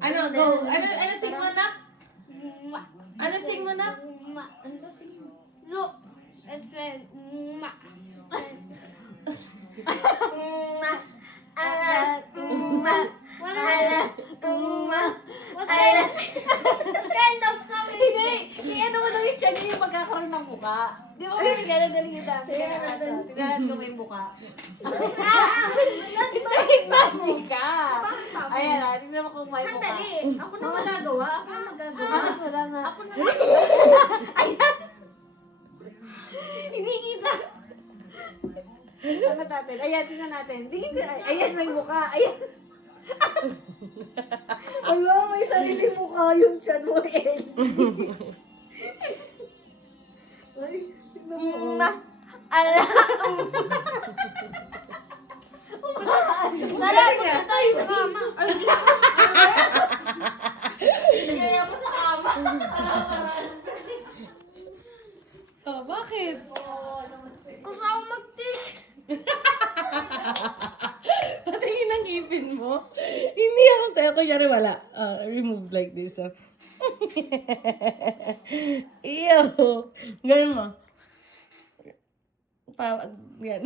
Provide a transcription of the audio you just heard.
Ano, go. Ano sing mo na? Ano sing mo na? Ano sing mo? Look. Friend. What kind of song is Hindi! I-ano mo dali siya niya yung magkakaroon ng muka. Di ba may gano'n dali kita? Sige natin. Tingnan ko may muka. Straight body ka! Ayan na, tingnan mo kung may muka. Ako na magagawa. Ako na magagawa. Ah, wala nga. Ako na. Ayan! Hindi kita. Tangat natin. Ayan, tingnan natin. Tingin ka. Ayan, may muka. Ayan. Ala, may sarili mukha yung chan mo, El. Ay, tingnan mo. Oh. Tara, punta tayo sa kama. Kaya mo sa kama. Oh, bakit? Gusto ako mag-take. Patingin ang ngipin mo. Hindi ako sa'yo. Kunyari wala. Remove like this. Ew. Ganun mo. Yan.